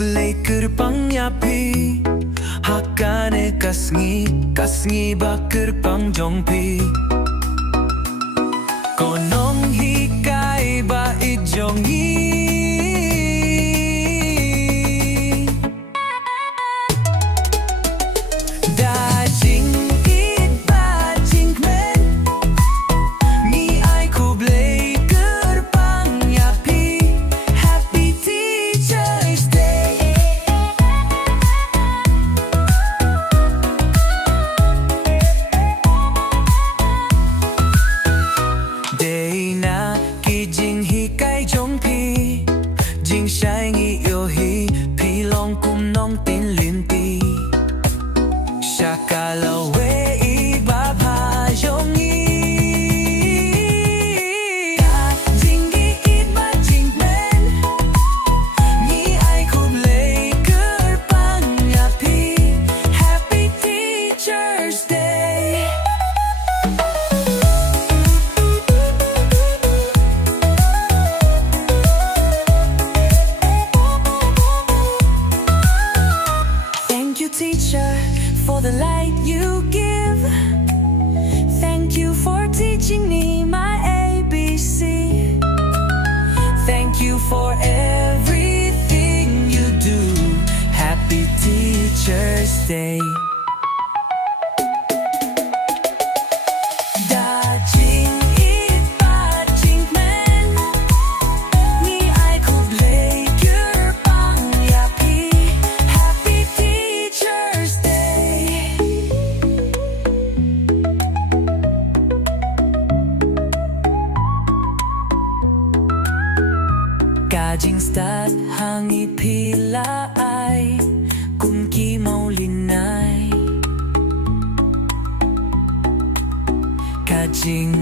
khublei kyrpang yapi hakane sngi ba kyrpang jong ko nonghikai baieid jong da jingieid ba jingkmen khublei kyrpang yapi Happy Teacher's Day. Day na ki jinghikai jong Jingshai yohi pilong kum nongtin lynti shaka lawei ba jong jingieid ba jingkmen khublei kyrpang yapi Happy Teacher's Day. Thank you, teacher, for the light you give. Thank you for teaching me my ABC. Thank you for everything you do. Happy Teacher's Day. Da jingieid ba jingkmen khublei kyrpang yapi Happy Teacher's Day. Ka jingstad hangi pilai kun ki maulinai ka jing